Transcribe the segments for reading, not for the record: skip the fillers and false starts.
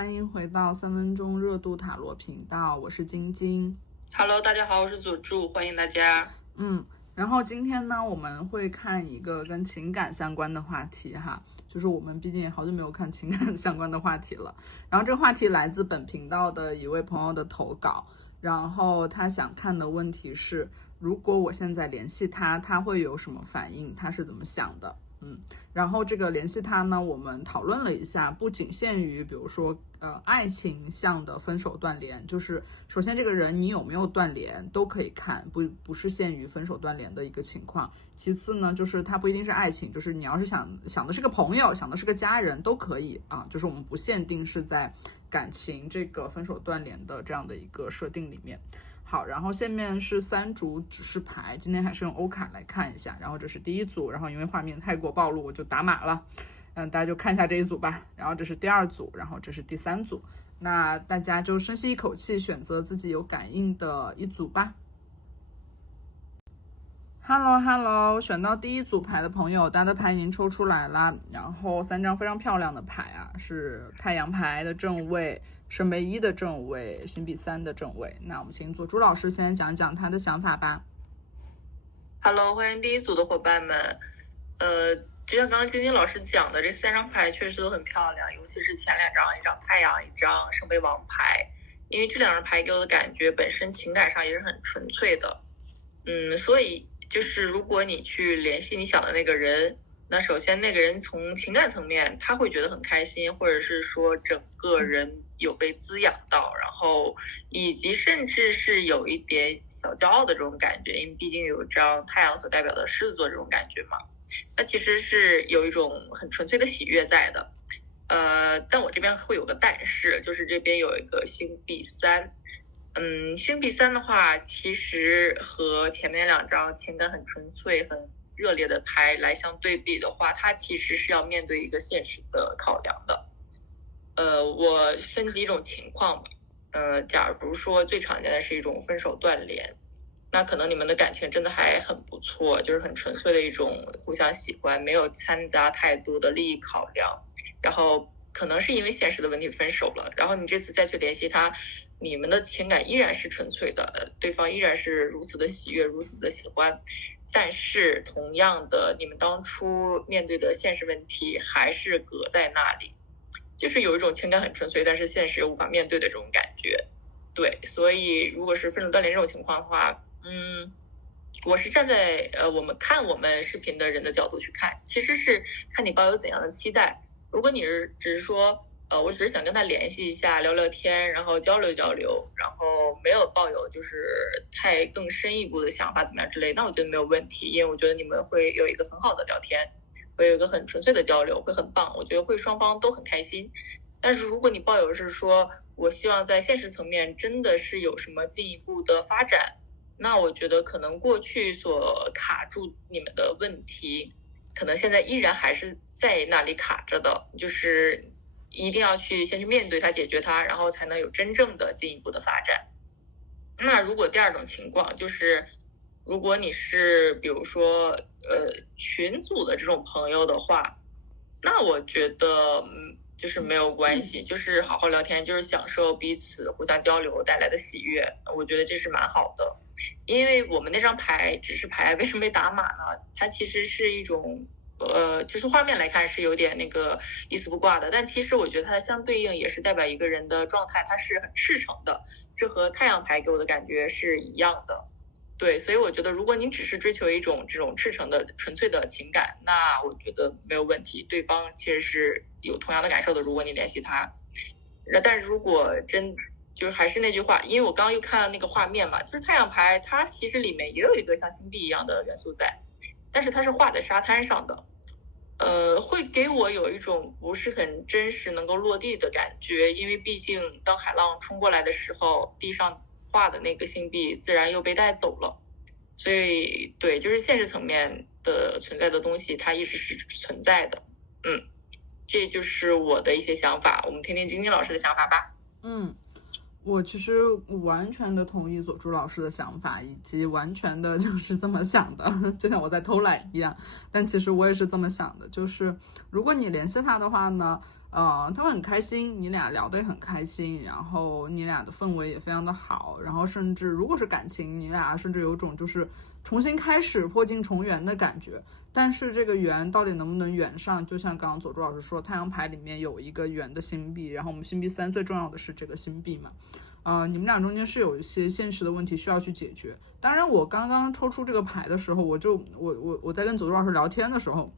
欢迎回到3分钟热度塔罗频道，我是晶晶。Hello， 大家好，我是佐助，欢迎大家。然后今天呢，我们会看一个跟情感相关的话题哈，就是我们毕竟也好久没有看情感相关的话题了。然后这个话题来自本频道的一位朋友的投稿，然后他想看的问题是，如果我现在联系他，他会有什么反应？他是怎么想的？然后这个联系他呢，我们讨论了一下，不仅限于比如说爱情向的分手断联，就是首先这个人你有没有断联都可以看，不是限于分手断联的一个情况。其次呢，就是他不一定是爱情，就是你要是想的是个朋友，想的是个家人都可以啊，就是我们不限定是在感情这个分手断联的这样的一个设定里面。好，然后下面是3组指示牌，今天还是用欧卡来看一下。然后这是第一组，然后因为画面太过暴露，我就打码了。大家就看一下这一组吧。然后这是第2组，然后这是第3组。那大家就深吸一口气，选择自己有感应的一组吧。Hello， 选到第1组牌的朋友，大家的牌已经抽出来了。然后3张非常漂亮的牌啊，是太阳牌的正位、圣杯1的正位、星币3的正位。那我们请佐助老师先讲讲他的想法吧。Hello， 欢迎第1组的伙伴们。就像刚刚晶晶老师讲的，这3张牌确实都很漂亮，尤其是前2张，一张太阳，一张圣杯王牌。因为这2张牌给我的感觉本身情感上也是很纯粹的。所以就是如果你去联系你想的那个人，那首先那个人从情感层面他会觉得很开心，或者是说整个人有被滋养到，然后以及甚至是有一点小骄傲的这种感觉，因为毕竟有一张太阳所代表的狮子座这种感觉嘛，那其实是有一种很纯粹的喜悦在的。但我这边会有个但是，就是这边有一个星币3。星币3的话，其实和前面2张情感很纯粹、很热烈的牌来相对比的话，它其实是要面对一个现实的考量的。我分几种情况吧。假如说最常见的是一种分手断联，那可能你们的感情真的还很不错，就是很纯粹的一种互相喜欢，没有掺杂太多的利益考量，然后可能是因为现实的问题分手了，然后你这次再去联系他，你们的情感依然是纯粹的，对方依然是如此的喜悦，如此的喜欢，但是同样的，你们当初面对的现实问题还是搁在那里，就是有一种情感很纯粹，但是现实又无法面对的这种感觉。对，所以如果是分手断联这种情况的话，我是站在我们视频的人的角度去看，其实是看你抱有怎样的期待。如果你只是说我只是想跟他联系一下，聊聊天，然后交流交流，然后没有抱有就是太更深一步的想法怎么样之类，那我觉得没有问题，因为我觉得你们会有一个很好的聊天，会有一个很纯粹的交流，会很棒，我觉得会双方都很开心。但是如果你抱有是说我希望在现实层面真的是有什么进一步的发展，那我觉得可能过去所卡住你们的问题，可能现在依然还是在那里卡着的，就是一定要先去面对它，解决它，然后才能有真正的进一步的发展。那如果第2种情况就是，如果你是比如说群组的这种朋友的话，那我觉得就是没有关系，就是好好聊天，就是享受彼此互相交流带来的喜悦，我觉得这是蛮好的。因为我们那张牌指示牌为什么被打码呢？它其实是一种就是画面来看是有点那个一丝不挂的，但其实我觉得它相对应也是代表一个人的状态，它是很赤诚的，这和太阳牌给我的感觉是一样的。对，所以我觉得如果你只是追求一种这种赤诚的纯粹的情感，那我觉得没有问题，对方其实是有同样的感受的，如果你联系他。但是如果就是还是那句话，因为我刚刚又看了那个画面嘛，就是太阳牌它其实里面也有一个像星币一样的元素在，但是它是画在沙滩上的，会给我有一种不是很真实能够落地的感觉，因为毕竟当海浪冲过来的时候，地上画的那个星币自然又被带走了，所以对，就是现实层面的存在的东西它一直是存在的。这就是我的一些想法，我们听听晶晶老师的想法吧。我其实完全的同意佐助老师的想法，以及完全的就是这么想的，就像我在偷懒一样。但其实我也是这么想的，就是如果你联系他的话呢，他会很开心，你俩聊得也很开心，然后你俩的氛围也非常的好，然后甚至如果是感情，你俩甚至有种就是重新开始破镜重圆的感觉。但是这个圆到底能不能圆上，就像刚刚佐助老师说，太阳牌里面有一个圆的星币，然后我们星币3最重要的是这个星币嘛。你们俩中间是有一些现实的问题需要去解决。当然我刚刚抽出这个牌的时候，我在跟佐助老师聊天的时候，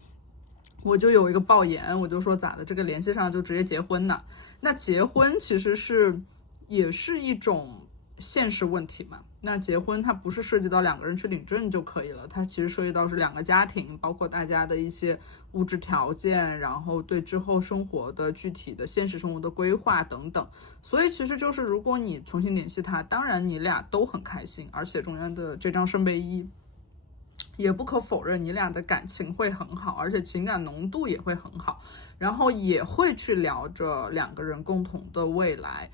我就有一个爆言，我就说咋的，这个联系上就直接结婚呢？那结婚其实也是一种现实问题嘛。那结婚它不是涉及到2个人去领证就可以了，它其实涉及到是2个家庭，包括大家的一些物质条件，然后对之后生活的具体的现实生活的规划等等。所以其实就是如果你重新联系他，当然你俩都很开心，而且中间的这张圣杯1也不可否认你俩的感情会很好，而且情感浓度也会很好，然后也会去聊着2个人共同的未来，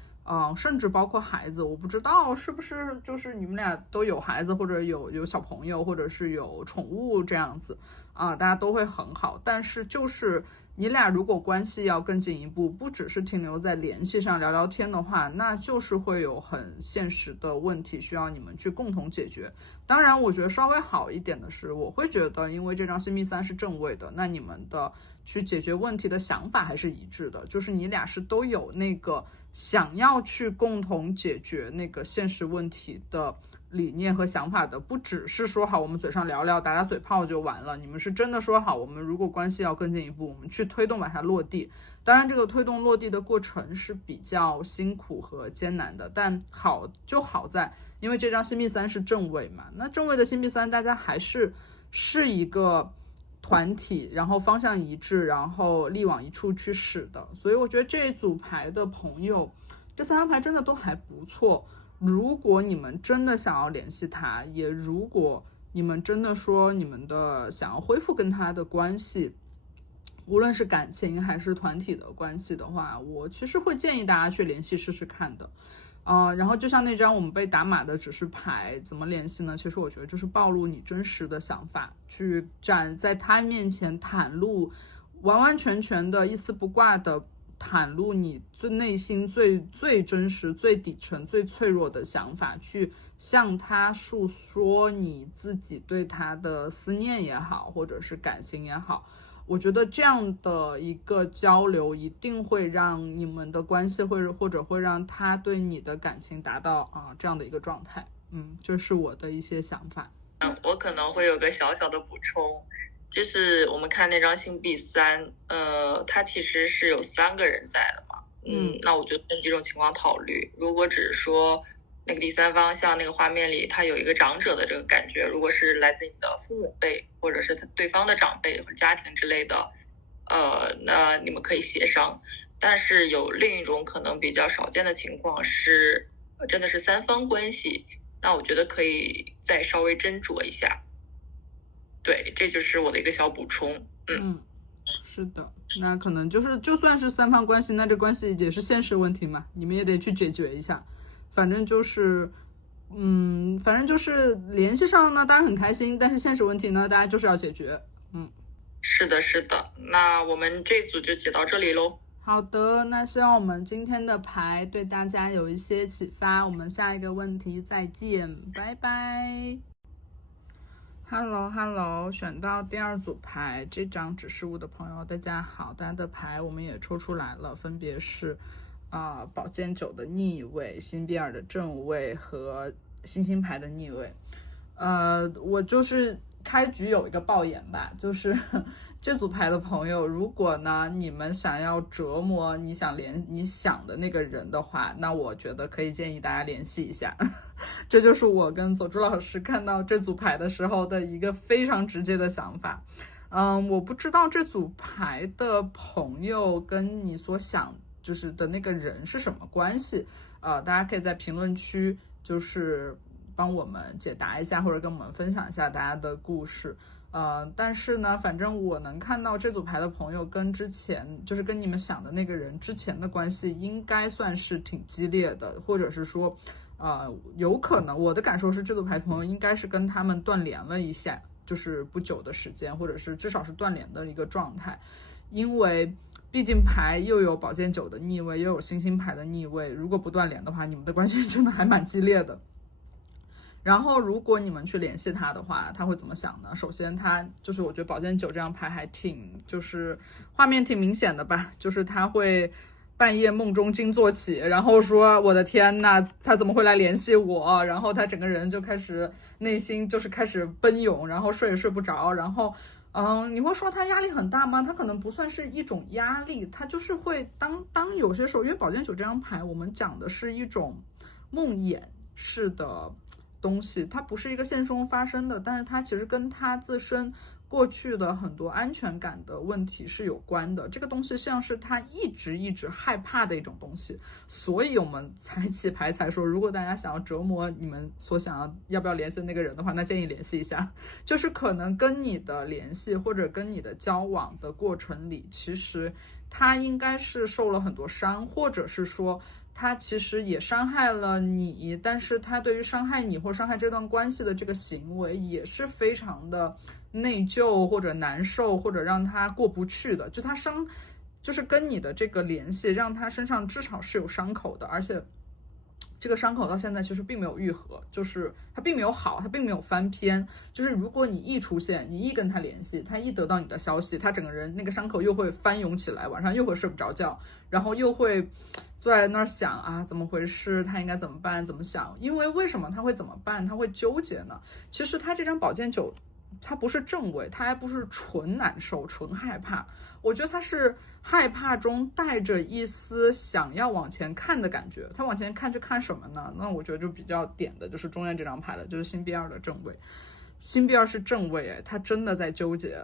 甚至包括孩子。我不知道是不是就是你们俩都有孩子，或者有小朋友，或者是有宠物这样子大家都会很好。但是就是你俩如果关系要更进一步，不只是停留在联系上聊聊天的话，那就是会有很现实的问题需要你们去共同解决。当然我觉得稍微好一点的是，我会觉得因为这张星币3是正位的，那你们的去解决问题的想法还是一致的，就是你俩是都有那个想要去共同解决那个现实问题的理念和想法的，不只是说好我们嘴上聊聊打打嘴炮就完了，你们是真的说好我们如果关系要更进一步，我们去推动把它落地。当然这个推动落地的过程是比较辛苦和艰难的，但好就好在因为这张星币3是正位嘛，那正位的星币3大家还是一个团体，然后方向一致，然后力往一处去使的。所以我觉得这一组牌的朋友，这3张牌真的都还不错。如果你们真的想要联系他，也如果你们真的说你们的想要恢复跟他的关系，无论是感情还是团体的关系的话，我其实会建议大家去联系试试看的。然后就像那张我们被打码的指示牌，怎么联系呢？其实我觉得就是暴露你真实的想法，去站在他面前袒露，完完全全的一丝不挂的袒露你最内心最真实最底层最脆弱的想法，去向他诉说你自己对他的思念也好，或者是感情也好。我觉得这样的一个交流一定会让你们的关系或者会让他对你的感情达到这样的一个状态。这是我的一些想法。我可能会有个小小的补充，就是我们看那张星币3，它其实是有3个人在的嘛。那我觉得分几种情况考虑。如果只是说那个第三方，像那个画面里他有一个长者的这个感觉，如果是来自你的父母辈或者是对方的长辈或者家庭之类的，那你们可以协商。但是有另一种可能比较少见的情况是真的是3方关系，那我觉得可以再稍微斟酌一下。对，这就是我的一个小补充。是的，那可能就算是3方关系，那这关系也是现实问题嘛，你们也得去解决一下。反正就是联系上呢，当然很开心，但是现实问题呢，大家就是要解决。是的，是的。那我们这组就解到这里喽。好的，那希望我们今天的牌对大家有一些启发。我们下一个问题再见，拜拜。Hello， 选到第2组牌这张指示物的朋友，大家好，大家的牌我们也抽出来了，分别是宝剑9的逆位、星币2的正位和星星牌的逆位。我就是开局有一个爆言吧，就是这组牌的朋友，如果呢你们想要折磨你想的那个人的话，那我觉得可以建议大家联系一下。这就是我跟佐助老师看到这组牌的时候的一个非常直接的想法。我不知道这组牌的朋友跟你所想就是的那个人是什么关系，大家可以在评论区就是帮我们解答一下，或者跟我们分享一下大家的故事。但是呢，反正我能看到这组牌的朋友跟之前就是跟你们想的那个人之前的关系应该算是挺激烈的，或者是说有可能我的感受是这组牌朋友应该是跟他们断联了一下，就是不久的时间，或者是至少是断联的一个状态。因为毕竟牌又有宝剑9的逆位，又有星星牌的逆位，如果不断连的话，你们的关系真的还蛮激烈的。然后如果你们去联系他的话，他会怎么想呢？首先他就是我觉得宝剑9这张牌还挺就是画面挺明显的吧，就是他会半夜梦中惊坐起，然后说我的天呐，他怎么会来联系我，然后他整个人就开始内心就是开始奔涌，然后睡也睡不着，然后你会说他压力很大吗？他可能不算是一种压力，他就是会当有些时候，因为宝剑9这张牌我们讲的是一种梦魇式的东西，它不是一个现实中发生的，但是它其实跟他自身过去的很多安全感的问题是有关的。这个东西像是他一直害怕的一种东西，所以我们才起牌才说，如果大家想要折磨你们所想要不要联系那个人的话，那建议联系一下。就是可能跟你的联系或者跟你的交往的过程里，其实他应该是受了很多伤，或者是说他其实也伤害了你，但是他对于伤害你或伤害这段关系的这个行为也是非常的内疚或者难受，或者让他过不去的。就他就是跟你的这个联系让他身上至少是有伤口的，而且这个伤口到现在其实并没有愈合，就是它并没有好，它并没有翻篇。就是如果你一出现，你一跟他联系，他一得到你的消息，他整个人那个伤口又会翻涌起来，晚上又会睡不着觉，然后又会坐在那儿想啊，怎么回事？他应该怎么办？怎么想？因为什么他会怎么办？他会纠结呢？其实他这张宝剑9，他不是正位，他还不是纯难受、纯害怕。我觉得他是害怕中带着一丝想要往前看的感觉。他往前看去看什么呢？那我觉得就比较点的就是中间这张牌了，就是星币2的正位。星币2是正位，他真的在纠结。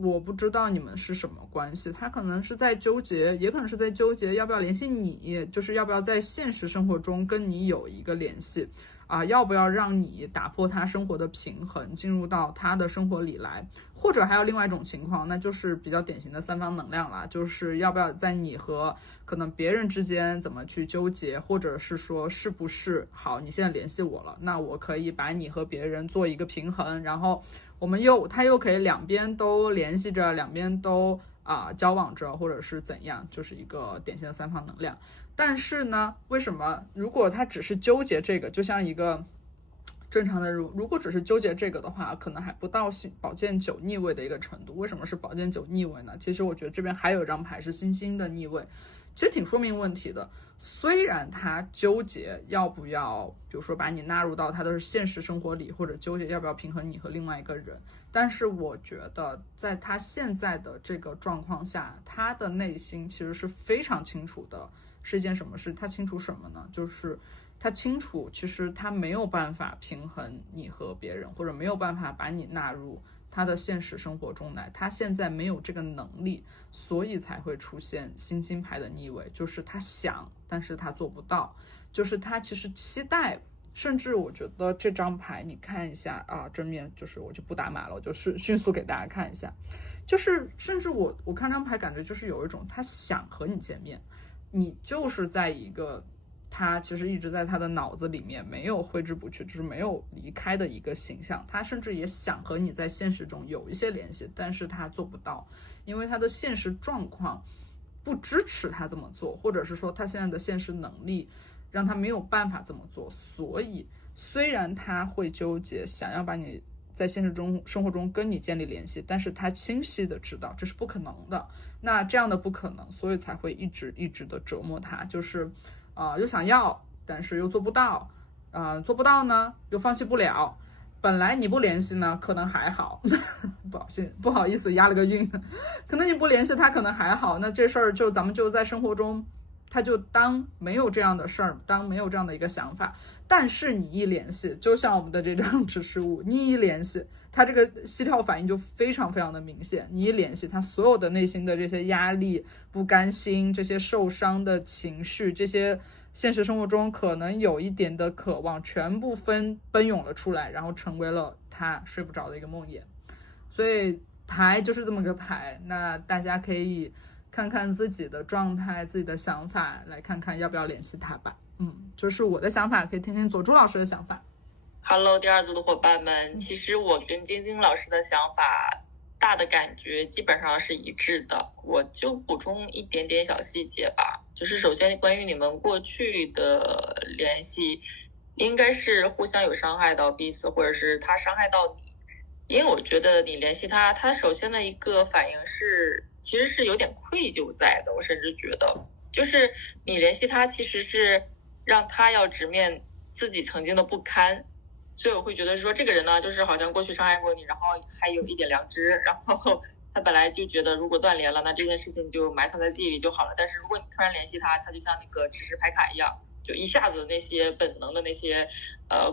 我不知道你们是什么关系，他可能是在纠结，也可能是在纠结要不要联系你，就是要不要在现实生活中跟你有一个联系要不要让你打破他生活的平衡，进入到他的生活里来。或者还有另外一种情况，那就是比较典型的三方能量啦，就是要不要在你和可能别人之间怎么去纠结，或者是说是不是好你现在联系我了，那我可以把你和别人做一个平衡，然后他又可以两边都联系着，两边都交往着，或者是怎样，就是一个典型的三方能量。但是呢，为什么如果他只是纠结这个，就像一个正常的如果只是纠结这个的话，可能还不到宝剑9逆位的一个程度。为什么是宝剑9逆位呢？其实我觉得这边还有一张牌是星星的逆位，其实挺说明问题的。虽然他纠结要不要比如说把你纳入到他的现实生活里，或者纠结要不要平衡你和另外一个人，但是我觉得在他现在的这个状况下，他的内心其实是非常清楚的是一件什么事。他清楚什么呢？就是他清楚其实他没有办法平衡你和别人，或者没有办法把你纳入他的现实生活中来，他现在没有这个能力，所以才会出现星星牌的逆位。就是他想，但是他做不到，就是他其实期待。甚至我觉得这张牌你看一下正面，就是我就不打码了，我就迅速给大家看一下。就是甚至我看这张牌感觉就是有一种他想和你见面，你就是在一个他其实一直在他的脑子里面没有挥之不去，就是没有离开的一个形象。他甚至也想和你在现实中有一些联系，但是他做不到，因为他的现实状况不支持他这么做，或者是说他现在的现实能力让他没有办法这么做。所以虽然他会纠结想要把你在现实中生活中跟你建立联系，但是他清晰的知道这是不可能的。那这样的不可能，所以才会一直的折磨他，就是又想要，但是又做不到，做不到呢又放弃不了。本来你不联系呢可能还好不好意思押了个韵，可能你不联系他可能还好，那这事儿就咱们就在生活中他就当没有这样的事儿，当没有这样的一个想法。但是你一联系，就像我们的这张指示物，你一联系他这个膝跳反应就非常非常的明显。你一联系他所有的内心的这些压力、不甘心、这些受伤的情绪，这些现实生活中可能有一点的渴望，全部奔涌了出来，然后成为了他睡不着的一个梦魇。所以牌就是这么个牌，那大家可以看看自己的状态、自己的想法，来看看要不要联系他吧。这是我的想法，可以听听左珠老师的想法。Hello， 第二组的伙伴们，其实我跟晶晶老师的想法大的感觉基本上是一致的。我就补充一点点小细节吧，就是首先关于你们过去的联系，应该是互相有伤害到彼此，或者是他伤害到你。因为我觉得你联系他，他首先的一个反应是，其实是有点愧疚在的。我甚至觉得，就是你联系他，其实是让他要直面自己曾经的不堪。所以我会觉得说，这个人呢，就是好像过去伤害过你，然后还有一点良知，然后他本来就觉得如果断联了，那这件事情就埋藏在记忆里就好了。但是如果你突然联系他，他就像那个指示牌卡一样，就一下子那些本能的那些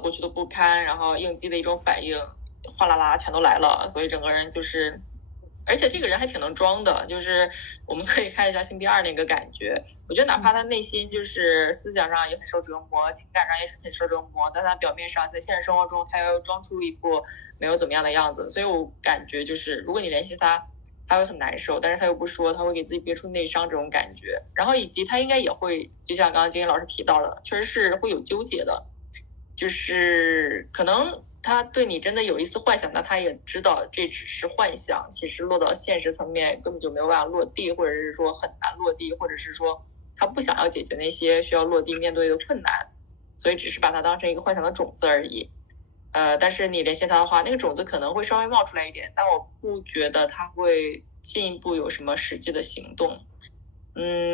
过去的不堪，然后应激的一种反应，哗啦啦全都来了。所以整个人就是，而且这个人还挺能装的，就是我们可以看一下星币2那个感觉。我觉得哪怕他内心就是思想上也很受折磨，情感上也是很受折磨，但他表面上在现实生活中他要装出一副没有怎么样的样子。所以我感觉就是，如果你联系他，他会很难受，但是他又不说，他会给自己憋出内伤这种感觉。然后以及他应该也会，就像刚刚金英老师提到的，确实是会有纠结的，就是可能他对你真的有一丝幻想，但他也知道这只是幻想，其实落到现实层面根本就没有办法落地，或者是说很难落地，或者是说他不想要解决那些需要落地面对的困难，所以只是把它当成一个幻想的种子而已。但是你联系他的话，那个种子可能会稍微冒出来一点，但我不觉得他会进一步有什么实际的行动。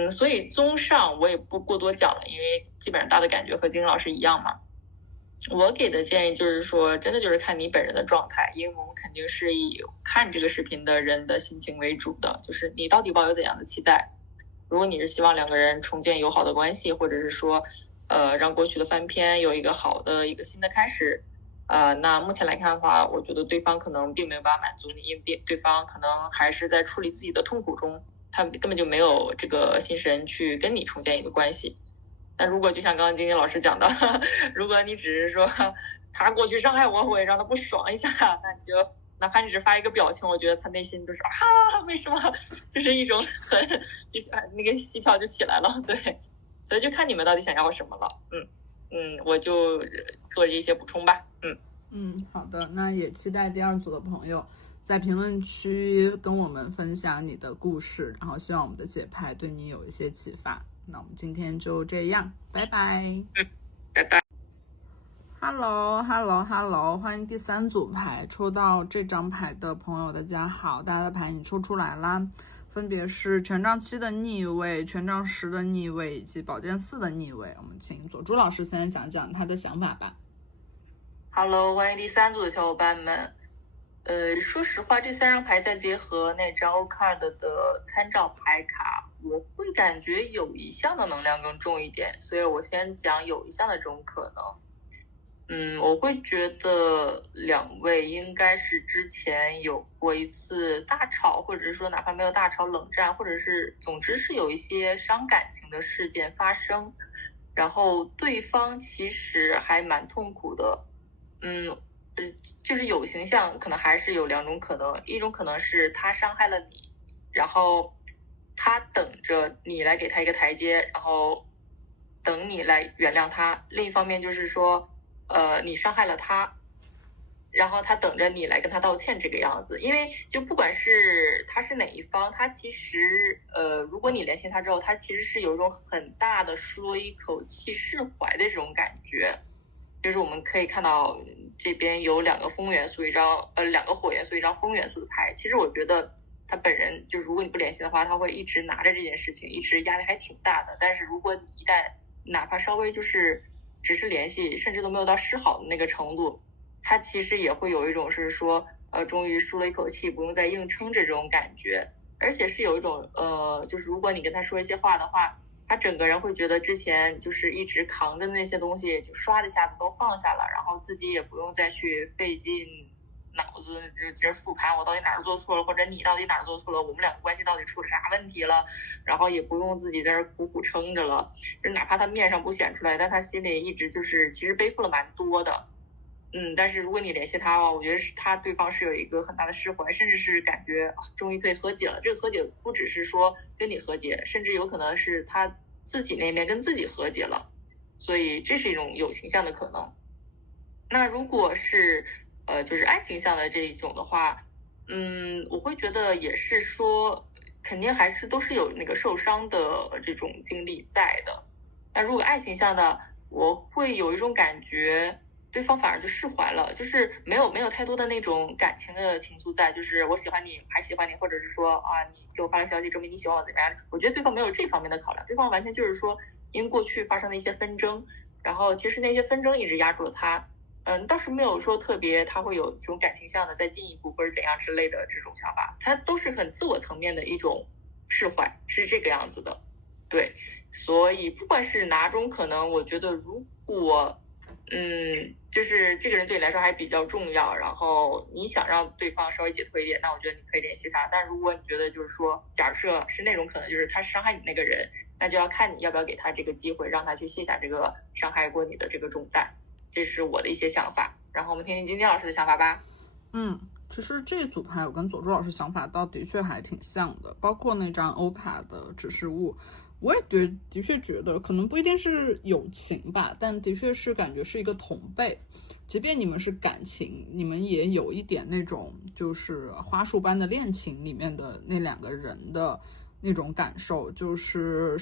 所以综上我也不过多讲了，因为基本上大的感觉和金老师一样嘛。我给的建议就是说，真的就是看你本人的状态，因为我们肯定是以看这个视频的人的心情为主的，就是你到底抱有怎样的期待。如果你是希望两个人重建友好的关系，或者是说让过去的翻篇有一个好的一个新的开始，那目前来看的话，我觉得对方可能并没有办法满足你，因为对方可能还是在处理自己的痛苦中，他根本就没有这个心神去跟你重建一个关系。但如果就像刚刚晶晶老师讲的，如果你只是说他过去伤害我，我也让他不爽一下，那你就哪怕你只发一个表情，我觉得他内心就是为什么，就是一种很就是那个心跳就起来了。对，所以就看你们到底想要什么了。我就做这些补充吧。好的，那也期待第2组的朋友在评论区跟我们分享你的故事，然后希望我们的解牌对你有一些启发。那我们今天就这样，拜拜。拜拜。Hello， 欢迎第3组牌抽到这张牌的朋友，大家好，大家的牌你抽出来啦，分别是权杖7的逆位、权杖10的逆位以及宝剑4的逆位。我们请左珠老师先讲讲他的想法吧。Hello， 欢迎第3组的小伙伴们。说实话，这3张牌再结合那张 O-Card 的参照牌卡，我会感觉有一项的能量更重一点，所以我先讲有一项的这种可能。我会觉得2位应该是之前有过一次大吵，或者是说哪怕没有大吵冷战，或者是总之是有一些伤感情的事件发生，然后对方其实还蛮痛苦的。就是有形象可能还是有2种可能，一种可能是他伤害了你，然后他等着你来给他一个台阶，然后等你来原谅他。另一方面就是说你伤害了他，然后他等着你来跟他道歉这个样子。因为就不管是他是哪一方，他其实如果你联系他之后，他其实是有一种很大的说一口气释怀的这种感觉。就是我们可以看到这边有2个风元素，2个火元素，一张风元素的牌。其实我觉得他本人就如果你不联系的话，他会一直拿着这件事情，一直压力还挺大的。但是如果你一旦哪怕稍微就是只是联系，甚至都没有到示好的那个程度，他其实也会有一种是说终于舒了一口气，不用再硬撑这种感觉。而且是有一种就是如果你跟他说一些话的话，他整个人会觉得之前就是一直扛着那些东西就唰的一下子都放下了，然后自己也不用再去费尽脑子直复盘我到底哪儿做错了，或者你到底哪儿做错了，我们2个关系到底出了啥问题了，然后也不用自己在这苦苦撑着了。就是哪怕他面上不显出来，但他心里一直就是其实背负了蛮多的。但是如果你联系他我觉得是对方是有一个很大的释怀，甚至是感觉终于可以和解了。这个和解不只是说跟你和解，甚至有可能是他自己那边跟自己和解了，所以这是一种有形象的可能。那如果是就是爱情向的这一种的话，我会觉得也是说，肯定还是都是有那个受伤的这种经历在的。那如果爱情向的，我会有一种感觉，对方反而就释怀了，就是没有太多的那种感情的情愫在，就是我喜欢你，还喜欢你，或者是说啊，你给我发了消息，证明你喜欢我怎么样？我觉得对方没有这方面的考量，对方完全就是说，因为过去发生的一些纷争，然后其实那些纷争一直压住了他。倒是没有说特别他会有这种感情向的再进一步或者怎样之类的这种想法，他都是很自我层面的一种释怀，是这个样子的。对，所以不管是哪种可能，我觉得如果就是这个人对你来说还比较重要，然后你想让对方稍微解脱一点，那我觉得你可以联系他。但如果你觉得就是说，假设是那种可能就是他伤害你那个人，那就要看你要不要给他这个机会，让他去卸下这个伤害过你的这个重担。这是我的一些想法，然后我们听听晶晶老师的想法吧。其实这组牌我跟佐助老师想法倒的确还挺像的，包括那张欧卡的指示物，我也的确觉得可能不一定是友情吧，但的确是感觉是一个同辈，即便你们是感情，你们也有一点那种就是花束般的恋情里面的那两个人的那种感受，就是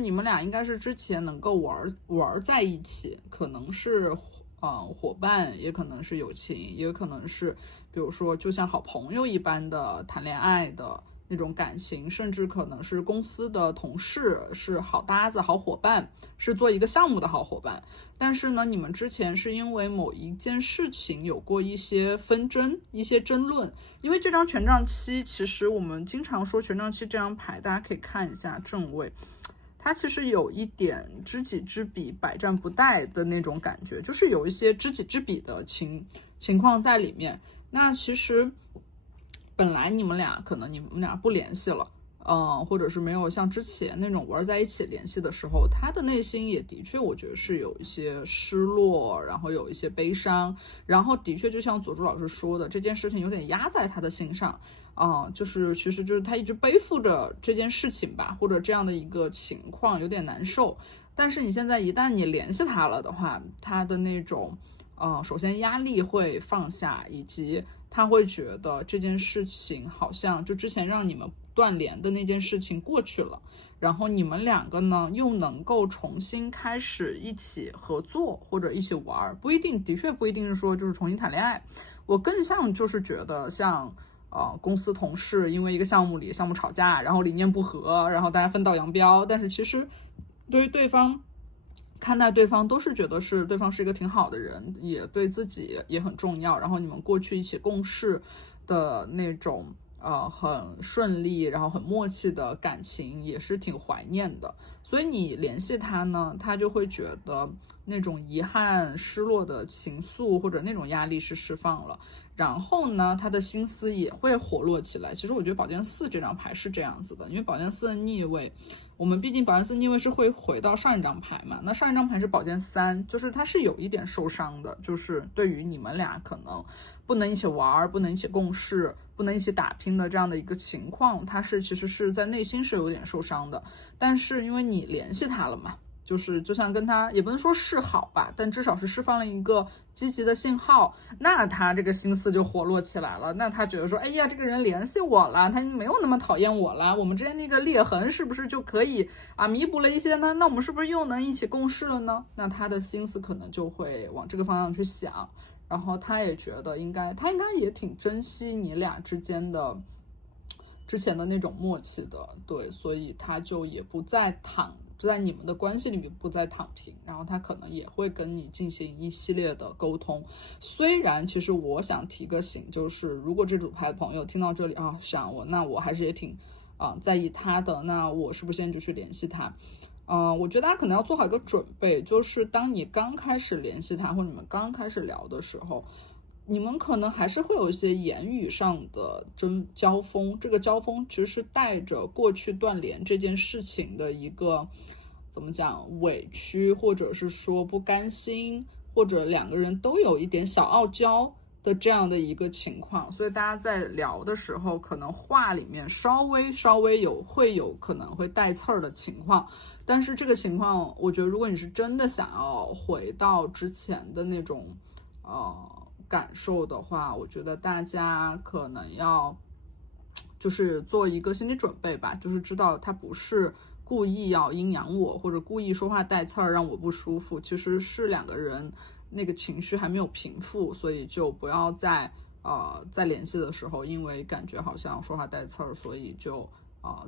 你们俩应该是之前能够玩在一起，可能是伙伴，也可能是友情，也可能是比如说就像好朋友一般的谈恋爱的那种感情，甚至可能是公司的同事，是好搭子、好伙伴，是做一个项目的好伙伴。但是呢，你们之前是因为某一件事情有过一些纷争、一些争论。因为这张权杖七，其实我们经常说权杖七这张牌，大家可以看一下正位。它其实有一点知己知彼，百战不殆的那种感觉，就是有一些知己知彼的情况在里面。那其实本来你们俩不联系了，或者是没有像之前那种玩在一起联系的时候，他的内心也的确我觉得是有一些失落，然后有一些悲伤，然后的确就像佐助老师说的，这件事情有点压在他的心上。就是其实就是他一直背负着这件事情吧，或者这样的一个情况有点难受。但是你现在一旦你联系他了的话，他的那种首先压力会放下，以及他会觉得这件事情好像就之前让你们断联的那件事情过去了，然后你们两个呢又能够重新开始一起合作或者一起玩，的确不一定是说就是重新谈恋爱。我更像就是觉得像公司同事因为一个项目吵架，然后理念不合，然后大家分道扬镳，但是其实对于对方看待对方都是觉得是对方是一个挺好的人，也对自己也很重要，然后你们过去一起共事的那种很顺利然后很默契的感情也是挺怀念的。所以你联系他呢，他就会觉得那种遗憾失落的情愫或者那种压力是释放了，然后呢他的心思也会活络起来。其实我觉得宝剑四这张牌是这样子的，因为宝剑四的逆位，我们毕竟宝剑四逆位是会回到上一张牌嘛，那上一张牌是宝剑三，就是它是有一点受伤的，就是对于你们俩可能不能一起玩，不能一起共事，不能一起打拼的这样的一个情况，它是其实是在内心是有点受伤的。但是因为你联系他了嘛，就像跟他也不能说示好吧，但至少是释放了一个积极的信号，那他这个心思就活络起来了。那他觉得说，哎呀，这个人联系我了，他没有那么讨厌我了，我们之间那个裂痕是不是就可以弥补了一些呢？那我们是不是又能一起共事了呢？那他的心思可能就会往这个方向去想，然后他也觉得他应该也挺珍惜你俩之间的之前的那种默契的，对，所以他就也不再在你们的关系里面不再躺平，然后他可能也会跟你进行一系列的沟通。虽然其实我想提个醒，就是如果这组牌的朋友听到这里想那我还是也挺在意他的，那我是不是现在就去联系他？我觉得大家可能要做好一个准备，就是当你刚开始联系他或者你们刚开始聊的时候，你们可能还是会有一些言语上的交锋，这个交锋其实是带着过去断联这件事情的一个怎么讲委屈，或者是说不甘心，或者两个人都有一点小傲娇的这样的一个情况，所以大家在聊的时候可能话里面稍微会有可能会带刺儿的情况。但是这个情况我觉得如果你是真的想要回到之前的那种感受的话，我觉得大家可能要就是做一个心理准备吧，就是知道他不是故意要阴阳我，或者故意说话带刺儿让我不舒服，其实是两个人那个情绪还没有平复，所以就不要在联系的时候，因为感觉好像说话带刺儿，所以就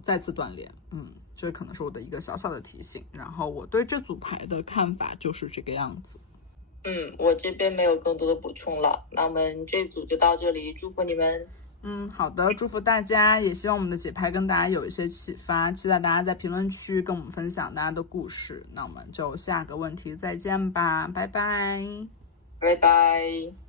再次断联。这可能是我的一个小小的提醒。然后我对这组牌的看法就是这个样子。我这边没有更多的补充了，那我们这组就到这里，祝福你们。好的，祝福大家，也希望我们的解牌跟大家有一些启发，期待大家在评论区跟我们分享大家的故事。那我们就下个问题再见吧，拜拜。拜拜。